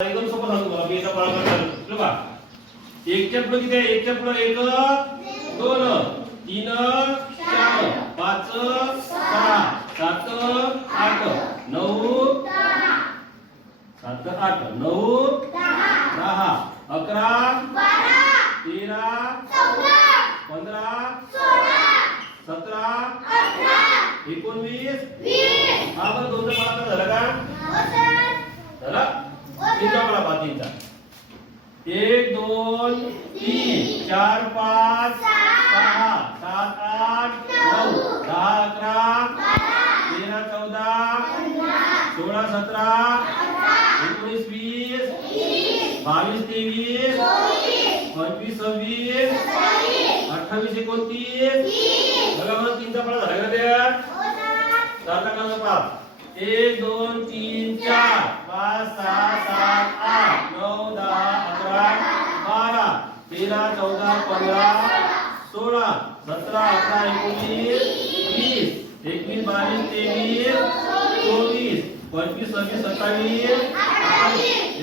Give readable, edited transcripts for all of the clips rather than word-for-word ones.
एकदम सोपं सांगतो मला. मी याचा फळा करतो बघा. एक च्या पुढे किती आहे? एक च्या पुढे 1 2 3 4 5 6 7 8 9 7 8 9 10 11 12 13 14 15 16 17 18 19 हा बरं दोनचा फळा झाला का? झाला. तीनचा फळा पहा. तीनचा 1 2 3 4 5 6 7 8 9 10 11 13 14 16 17 19 20 22 23 25 26 28 29 बघा मला तीनचा फळा झाला का त्या? चारचा का पहा. 1 2 3 4 5 6 7 8 9 10 11 12 13 14 15 16 17 18 19 20 21 22 23 24 25 26 27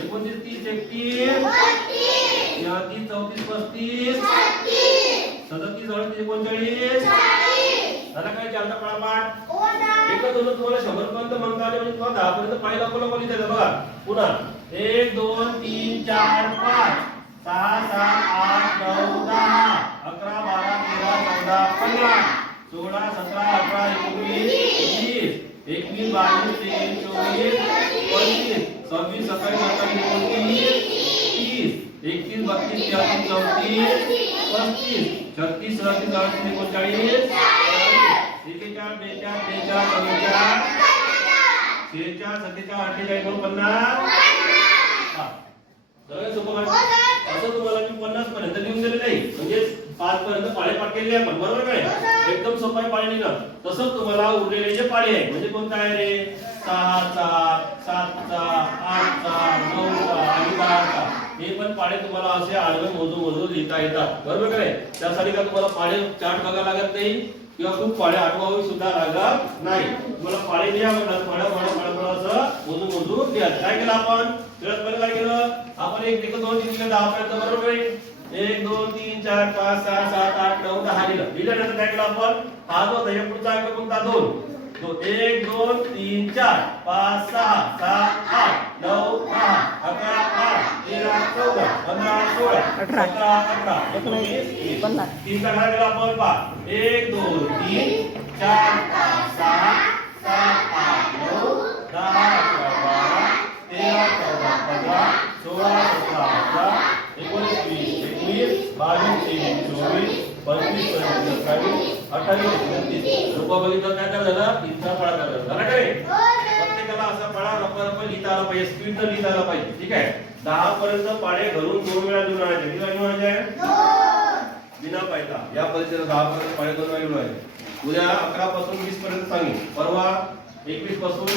29 30 31 33 34 35 37 38 39 झाला काय? चारचा फळा पाठ. एक दोन तुम्हाला 100 पर्यंत म्हणता आले म्हणजे तुम्हाला 10 पर्यंत पाहिजे लवकर लिहायचं बघा. पुन्हा 1 2 3 4 5 6 7 8 9 10 11 12 13 14 15 16 17 18 19 20 21 22 23 24 25 26 27 28 29 30 31 32 33 34 35 36 37 38 39 41 42 43 44 46 47 48 49 असं तुम्हाला मी 50 पर्यंत लिहून दिले नाही म्हणजे 5 पर्यंत पाढे पाठ केलेले आपण बरोबर काय? एकदम सोपं आहे पाढे लिहिणं. तसंच तुम्हाला उरलेले जे पाढे आहे म्हणजे कोणता आहे रे? 6 चा 7 चा 8 चा 9 चा आणि 10 चा हे पण पाढे तुम्हाला असे आडवे मोजून लिहिता येतात बरोबर काय? त्यासाठी का तुम्हाला पाढे चार्ट बघायला लागत नाही किंवा खूप पाढे आठवावे सुद्धा लागत नाही. तुम्हाला पाढे लिहा म्हणतात पाढा असं मोजून लिहा. काय केलं आपण? पहिलं काय केलं? आपण 1 2 3 4 10 पर्यंत बरोबर आहे. 1 2 3 4 5 6 7 8 9 10 लिहिलं. लिहिल्यानंतर काय केलं आपण? हा जो आहे पुढचा अंक कोणता? 2. तो 1 2 3 4 5 6 7 8 9 10 11 12 13 14 15 16 17 18 19 20 तीन का घाला केला आपण पहा. 1 2 3 4 5 6 7 8 9 10 11 12 13 14 15 16 17 18 19 20 21 22 23 24 25 26 28 29 रूपा बघितलं काय झालं? तीनचा फळा झाला काय? प्रत्येकाला असा फळा रप लिहिता आला पाहिजे. स्पीड तर लिहिता आला पाहिजे. ठीक आहे. 10 पर्यंत पाढे घरून 2 वेळा लिहून आणायचे. किती लिहून आणायचे? बिना पायता. या परीक्षेला 10 पर्यंत पाढे 2 वेळा लिहून आणायचे. उद्या 11 पासून 20 पर्यंत सांगेन. परवा 21 पासून